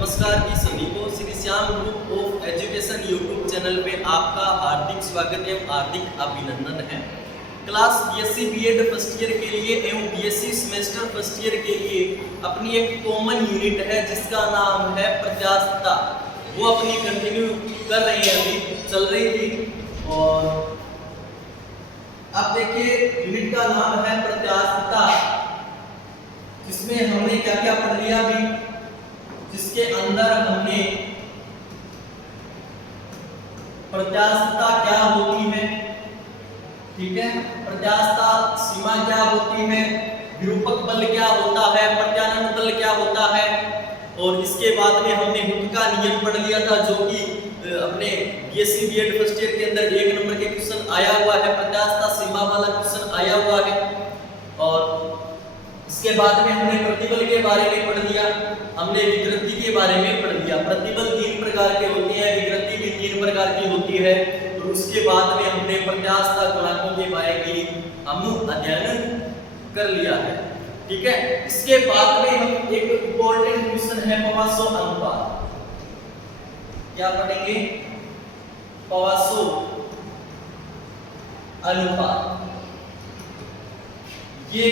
नमस्कार जी सभी को Shri Shyam group of education YouTube channel पे आपका हार्दिक स्वागत एवं हार्दिक अभिनंदन है। Class BSc BEd first year के लिए एवं बीएससी सेमेस्टर फर्स्ट ईयर के लिए अपनी एक कॉमन यूनिट है जिसका नाम है प्रत्यास्थता, वो अपनी कंटिन्यू कर रही है, अभी चल रही थी। और अब देखिए यूनिट का नाम है प्रत्यास्थता, जिसमें हमने क्या क्या पढ़ लिया अभी, जिसके अंदर हमने प्रत्यास्थता क्या होती है, ठीक है, प्रत्यास्थता सीमा क्या होती है, विरूपक बल क्या होता है, प्रत्यानयन बल क्या होता है। और इसके बाद में हमने हुक का नियम पढ़ लिया था, जो कि अपने बीएससी बीएड फर्स्ट ईयर के अंदर 1 नंबर के क्वेश्चन आया हुआ है, प्रत्यास्थता सीमा वाला क्वेश्चन आया हुआ है। और इसके बाद में हमने प्रतिबल के बारे में पढ़ लिया, हमने विकृति के बारे में पढ़ लिया। प्रतिबल 3 प्रकार के होते हैं, विकृति भी 3 प्रकार की होती है। और उसके बाद में हमने प्रत्यास्थता गुणांकों के बारे में हम अध्ययन कर लिया है, ठीक है। इसके बाद में हम एक इंपॉर्टेंट क्वेश्चन है पवासो अनुपात, क्या पढ़ेंगे, पवासो अनुपात। ये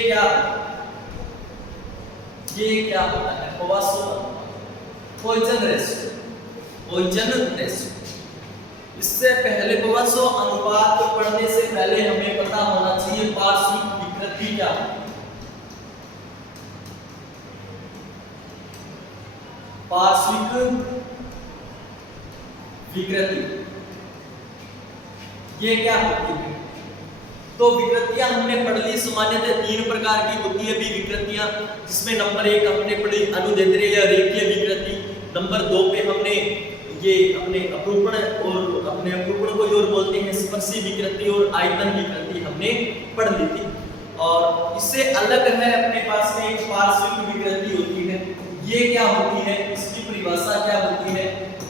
क्या होता है, पवासो पॉइजन रेशियो, पॉइजन रेशियो। इससे पहले पवासो अनुपात को पढ़ने से पहले हमें पता होना चाहिए पार्श्विक विकृति क्या है। पार्श्विक विकृति ये क्या होती है? तो विकृतियां हमने पढ़ ली, सामान्यतः 3 प्रकार की होती है भी विकृतियां, जिसमें नंबर 1 हमने पढ़ी अनुदैर्ध्य या रेखीय विकृति, नंबर 2 पे हमने ये अपने अपरूपण और अपने अपरूपण को और बोलते हैं स्पर्शी विकृति और आयतन विकृति हमने पढ़ ली थी। और इससे अलग है अपने पास में एक पार्श्विक विकृति होती है। ये क्या होती है, इसकी परिभाषा क्या होती है,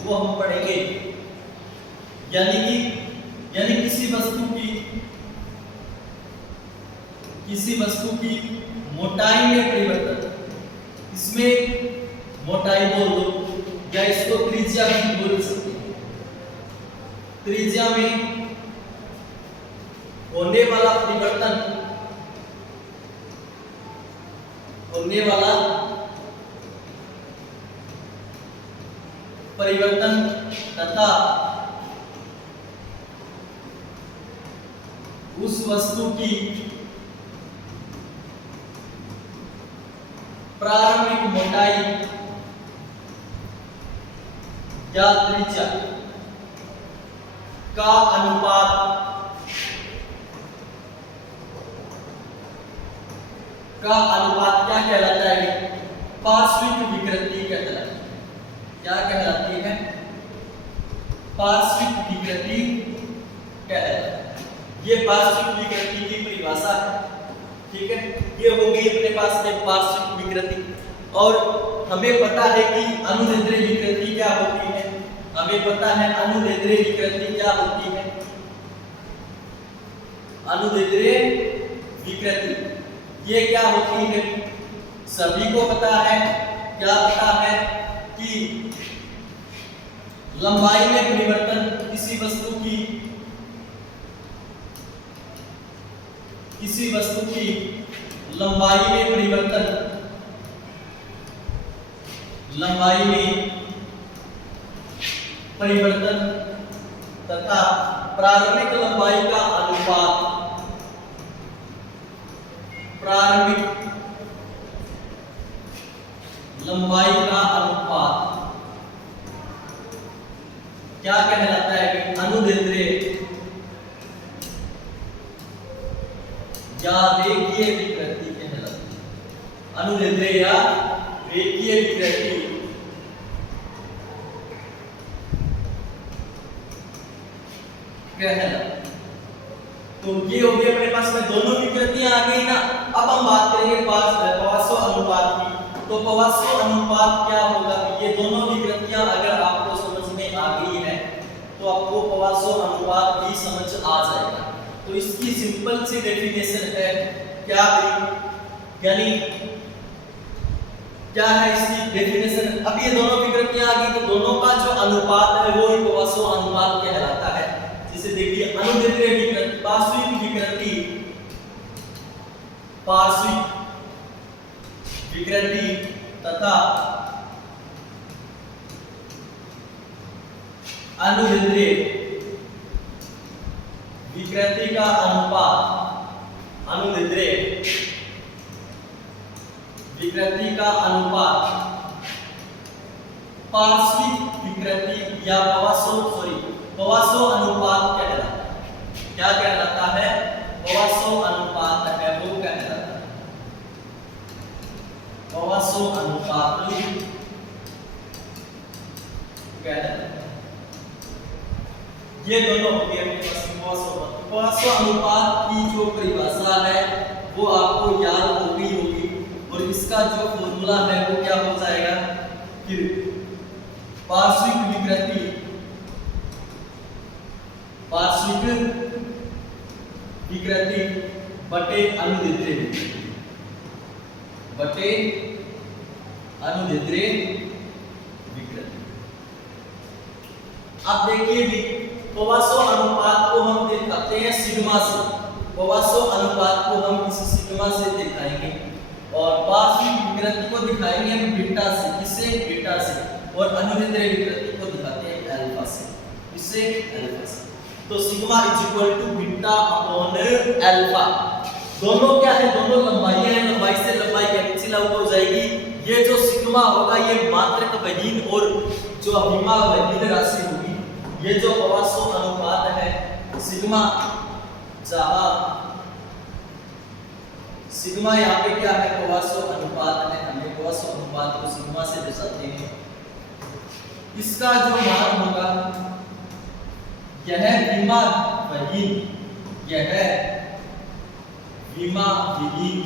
वो हम पढ़ेंगे। यानी किसी वस्तु की मोटाई में परिवर्तन, इसमें मोटाई बोल दो या इसको त्रिज्या भी बोल सकते हैं। त्रिज्या में होने वाला परिवर्तन तथा उस वस्तु की प्रारंभिक मोटाई या त्रिज्या का अनुपात क्या कहलाता है? पार्श्विक विकृति कहलाती है। क्या कहलाती है? पार्श्विक विकृति कहलाती है। ये पार्श्विक विकृति की परिभाषा है, ठीक है। ये होगी अपने पास में पार्श्विक विकृति। और हमें पता है कि अनुदैर्ध्य विकृति क्या होती है, हमें पता है अनुदैर्ध्य विकृति क्या होती है। अनुदैर्ध्य विकृति ये क्या होती है, सभी को पता है। क्या पता है कि लंबाई में परिवर्तन, किसी वस्तु की लंबाई में परिवर्तन, तथा प्रारंभिक लंबाई का अनुपात, क्या कहलाता है कि अनुदैर्ध्य या रेखीय विकृति कहलाती है। अनुदैर्ध्य या रेखीय विकृति कहलाती। तो ये हो गया अपने पास में दोनों विकृतियां आ गई ना। अब हम बात करेंगे पवासो अनुपात की। तो पवासो अनुपात क्या होगा? ये दोनों विकृतियां अगर आपको समझ में आ गई है तो आपको पवासो अनुपात भी समझ आ जाएगा। तो इसकी सिंपल सी डेफिनेशन है क्या, यानी क्या है इसकी डेफिनेशन। अब ये दोनों विकृतियां आ गई तो दोनों का जो अनुपात है वो हिपोवासो अनुपात कहलाता है। जैसे देखिए अनुदिद्रीय विकृति, पार्श्विक विकृति, पार्श्विक विकृति तथा अनुदिद्रीय विकृति का अनुपात, अनुदिद्रीय विकृति का अनुपात पार्श्विक विकृति या पवासो अनुपात कहलाता है। क्या कहलाता है? पवासो अनुपात है वो कहलाता है। पवासो अनुपात कहलाता है। ये दोनों हो गए अपने पास पवासो अनुपात की जो परिभाषा है वो आपको याद होगी और इसका जो फॉर्मूला है वो क्या हो जाएगा फिर पार्श्विक विकृति बटे अनुदिद्रीय विकृति। अब देखिए भी पवासो अनुपात को हम दिखाते हैं सिग्मा से। पवासो अनुपात को हम इस सिग्मा से दिखाएंगे और पार्श्विक विकृति को दिखाएंगे हम बीटा से। किससे? बीटा से। और अनुदिद्रीय विकृति को दिखाते हैं अल्फा से। इससे अल्फा से। तो sigma is equal to beta upon alpha. दोनों क्या है? दोनों लंबाइयां हैं। लंबाई से लंबाई कैंसिल आउट हो जाएगी। ये जो सिग्मा होगा ये मात्रक विहीन और जो अभिमा विहीन राशि होगी। ये जो पवासो अनुपात है सिग्मा, जहां सिग्मा यहाँ पे क्या है? पवासो अनुपात है। हमें पवासो अनुपात को सिग्मा से दर्शाते हैं। इसका जो मान होगा यह विमा विहीन, यह विमा विहीन,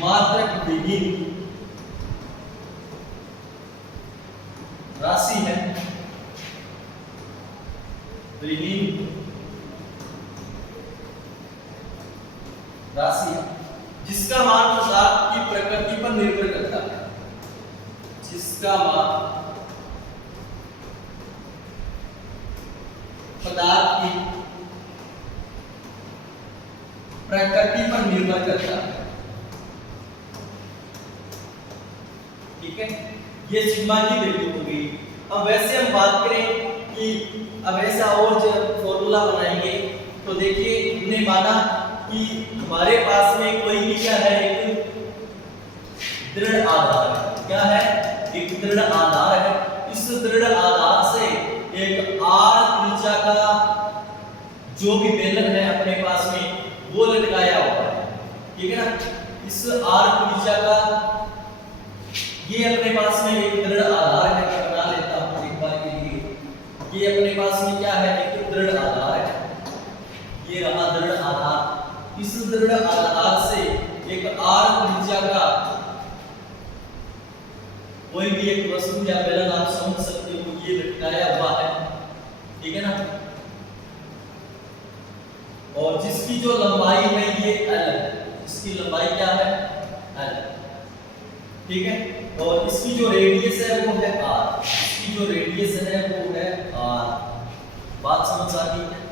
मात्रक विहीन राशि है। विहीन राशि है जिसका मान पदार्थ की प्रकृति पर निर्भर करता है। जिसका मान पदार्थ की प्रकृति पर निर्भर करता है। ठीक है, ये सिग्मा की वैल्यू हो गई। अब वैसे हम बात करें कि अब ऐसा और जो फॉर्मूला बनाएंगे तो देखिए हमने माना कि हमारे पास में कोई भी क्या है? एक दृढ़ आधार। क्या है? एक दृढ़ आधार है। इस दृढ़ आधार से एक आर त्रिज्या का जो भी बेलन है अपने पास में वो लटकाया हुआ है। ठीक है ना? इस आर त्रिज्या का ये अपने पास में एक दृढ़ आधार है। मैं बना लेता हूं एक बार के लिए। ये अपने पास में क्या है? एक दृढ़ आधार है। ये रहा दृढ़ आधार। इस दृढ़ आधार से एक आर त्रिज्या का कोई भी एक वस्तु या बेलन आप समझ सकते हो ये लटकाया हुआ है। ठीक है ना? और जिसकी जो लंबाई है ये L, इसकी लंबाई क्या है? L। ठीक है, और इसकी जो रेडियस है वो है R। इसकी जो रेडियस है वो है R। बात समझ आ गई है?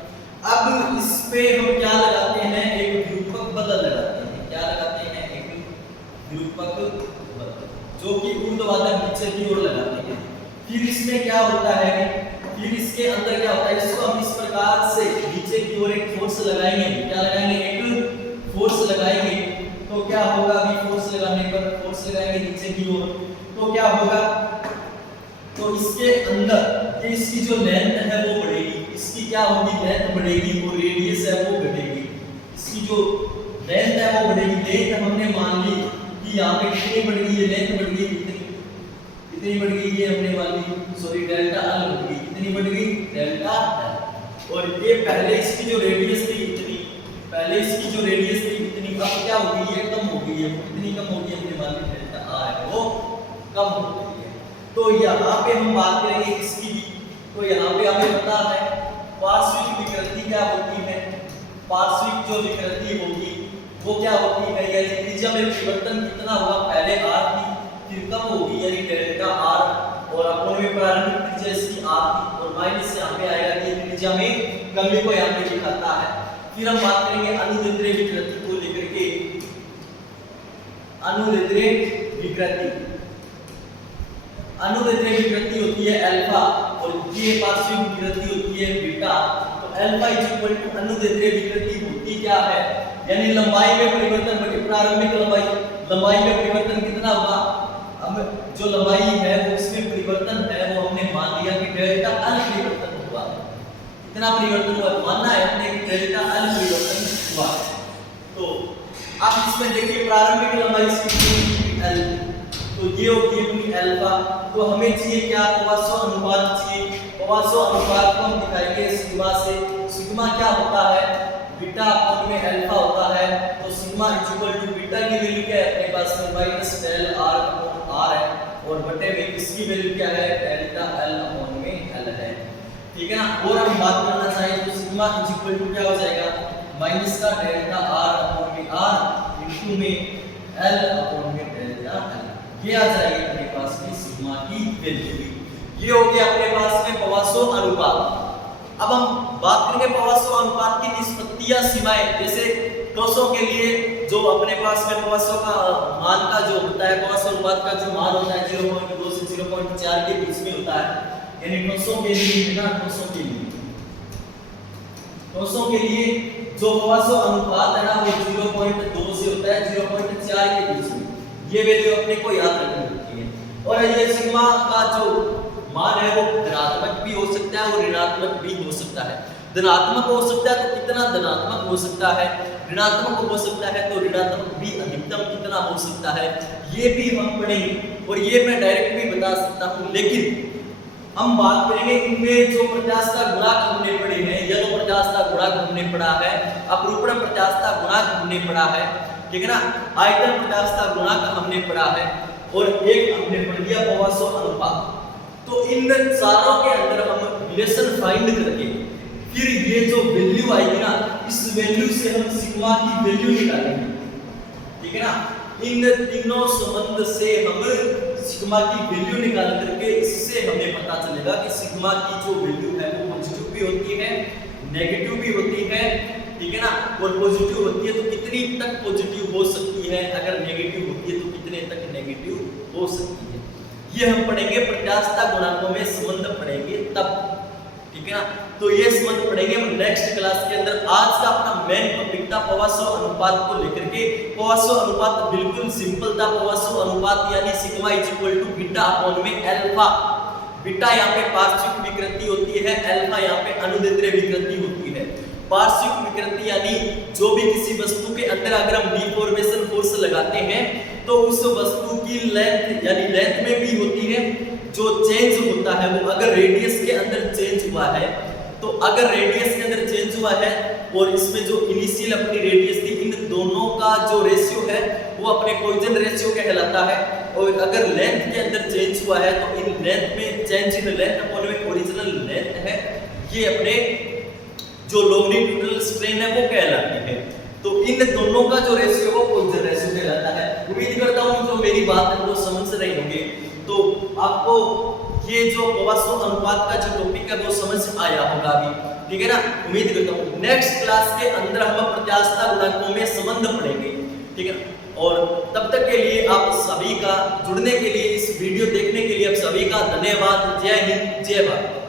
अब इस पे हम क्या लगाते हैं? एक विरूपक बल लगाते हैं। क्या लगाते हैं? एक विरूपक बल जो कि ऊर्ध्वाधर नीचे की ओर लगाते हैं। फिर इसमें क्या होता है? फिर इसके अंदर क्या होता है? इसको हम इस प्रकार से नीचे की ओर एक फोर्स लगाएंगे। क्या लगाएंगे? एक फोर्स लगाएंगे। तो क्या होगा? अभी फोर्स लगाने पर फोर्स लगाएंगे नीचे की ओर तो क्या होगा? तो इसके अंदर ये इसकी जो लेंथ है वो बढ़ेगी। इसकी क्या होगी? लेंथ बढ़ेगी और रेडियस है वो घटेगी। इसकी जो लेंथ है वो बढ़ेगी। लेंथ हमने मान ली कि यहाँ पे कितनी बढ़ गई? ये लेंथ बढ़ गई कितनी बढ़ गई? ये हमने मान ली सॉरी डेल्टा एल बढ़ गई। कितनी बढ़ गई? Delta L. और ये पहले इसकी जो रेडियस थी इतनी, पहले इसकी जो रेडियस थी इतनी, अब क्या हो गई? ये कम हो गई है। कितनी कम हो गई? हमने मान ली डेल्टा आर है वो कम हो गई है। तो यहाँ पे हम बात करेंगे इसकी भी। तो यहाँ पे हमें पता है पार्श्विक विकृति क्या होती है। पार्श्विक जो विकृति होगी वो क्या होती है, यानी त्रिज्या में परिवर्तन कितना होगा, पहले r थी फिर कम होगी यानी डेल्टा r, और अपोन में प्रारंभिक त्रिज्या इसकी r थी, और माइनस यहाँ पे आएगा कि त्रिज्या में कमी को यहाँ पे दिखाता है। फिर हम बात करेंगे अनुदैर्ध्य विकृति को लेकर के। अनुदैर्ध्य विकृति, अनुदैर्ध्य विकृति होती है अल्फा और ये पार्श्विक विकृति होती है बीटा। तो अल्फा इक्वल टू अनुदैर्ध्य विकृति होती क्या है, यानी लंबाई में परिवर्तन बटे प्रारंभिक लंबाई। लंबाई में परिवर्तन कितना होगा, अब जो लंबाई है वो इसमें परिवर्तन है वो हमने मान लिया कि डेल्टा एल परिवर्तन हुआ। कितना परिवर्तन हुआ, मानना है हमने कि डेल्टा एल परिवर्तन हुआ। तो आप इसमें देखिए प्रारंभिक लंबाई इसकी एल, तो ये होती है अपनी अल्फा। तो हमें चाहिए क्या, पवासो अनुपात चाहिए। पवासो अनुपात को हम दिखाएंगे सिग्मा से। सिग्मा क्या होता है, बीटा अपॉन में अल्फा होता है। तो सिग्मा इक्वल टू बीटा की वैल्यू क्या है अपने पास में minus del R upon R है, और बटे में इसकी वैल्यू क्या है, डेल्टा एल अपॉन में एल है। ठीक है ना। और हम बात करना चाहें तो सिग्मा इक्वल टू क्या हो जाएगा, माइनस का डेल्टा आर अपॉन में आर इनटू में एल अपॉन में डेल्टा एल, ये आ जाएगी अपने पास में सिग्मा की वैल्यू। ये हो गया अपने पास में पवासो अनुपात। अब हम बात करेंगे पवासो अनुपात की निष्पत्ति या सीमाएं। जैसे टोसों के लिए जो अपने पास में पवासो का मान का जो होता है, पवासो अनुपात का जो मान होता है 0.2 से 0.4 के बीच में होता है, यानी टोसों के लिए है ना, टोसों के लिए, टोसों के लिए जो पवासो अनुपात है ना वो 0.2 से होता है 0.4 के बीच में। ये वैल्यू अपने को याद रखनी होती है। और ये सिग्मा का जो मान है वो धनात्मक भी हो सकता है और ऋणात्मक भी हो सकता है। धनात्मक हो सकता है तो कितना धनात्मक हो सकता है, ऋणात्मक हो सकता है तो ऋणात्मक भी अधिकतम कितना हो सकता है, ये भी हम पढ़ेंगे। और ये मैं डायरेक्ट भी बता सकता हूँ, लेकिन हम बात करेंगे इनमें जो प्रत्यास्थता गुणांक हमने पढ़े हैं, या तो प्रत्यास्थता गुणांक हमने पढ़ा है, अपरूपण प्रत्यास्थता गुणांक हमने पढ़ा है, ठीक है ना, आयतन प्रत्यास्थता गुणांक हमने पढ़ा है, और एक हमने पढ़ लिया पवासो अनुपात। तो इन चारों के अंदर हम रिलेशन फाइंड करके फिर ये जो वैल्यू आएगी ना, इस वैल्यू से हम सिग्मा की वैल्यू निकालेंगे। ठीक है ना। इन तीनों संबंध से हम सिग्मा की वैल्यू निकाल करके इससे हमें पता चलेगा कि सिग्मा की जो वैल्यू है वो पॉजिटिव भी होती है, नेगेटिव भी होती है। ठीक है ना। और पॉजिटिव होती है तो कितनी तक पॉजिटिव हो सकती है, अगर नेगेटिव होती है तो कितने तक नेगेटिव हो सकती है। ये हम पढ़ेंगे प्रत्यास्थता गुणांकों में संबंध पढ़ेंगे तब। ठीक है ना। तो ये संबंध पढ़ेंगे हम नेक्स्ट क्लास के अंदर। आज का अपना मेन टॉपिक था पवासो अनुपात को लेकर के। पवासो अनुपात बिल्कुल सिंपल था। पवासो अनुपात यानी sigma equal to beta upon में अल्फा। बीटा यहाँ पे पार्श्विक विकृति होती है, अल्फा यहाँ पे अनुदैर्ध्य विकृति होती है। पार्श्विक विकृति यानी जो भी किसी वस्तु के अंदर अगर हम डिफॉर्मेशन फोर्स लगाते हैं तो उस वस्तु की लेंथ यानी लेंथ में भी होती है, जो चेंज होता है वो अगर रेडियस के अंदर चेंज हुआ है, तो अगर रेडियस के अंदर चेंज हुआ है और इसमें जो इनिशियल अपनी रेडियस थी, इन दोनों का जो रेशियो है वो अपने पॉइजन रेशियो कहलाता है। और अगर लेंथ के अंदर चेंज हुआ है तो इन लेंथ में चेंज इन लेंथ अपॉन में ओरिजिनल लेंथ है, ये अपने जो लॉन्गिट्यूडनल स्ट्रेन है वो कहलाती है। तो इन दोनों का जो रेशियो वो पॉइजन रेशियो कहलाता है। उम्मीद करता हूं जो मेरी बात है वो समझ रहे होंगे। तो आपको ये जो पवासो अनुपात का जो टॉपिक है वो समझ आया होगा अभी। ठीक है ना। उम्मीद करता हूँ नेक्स्ट क्लास के अंदर हम प्रत्यास्थता गुणांकों में संबंध पढ़ेंगे। ठीक है। और तब तक के लिए आप सभी का जुड़ने के लिए, इस वीडियो देखने के लिए आप सभी का धन्यवाद। जय हिंद, जय भारत।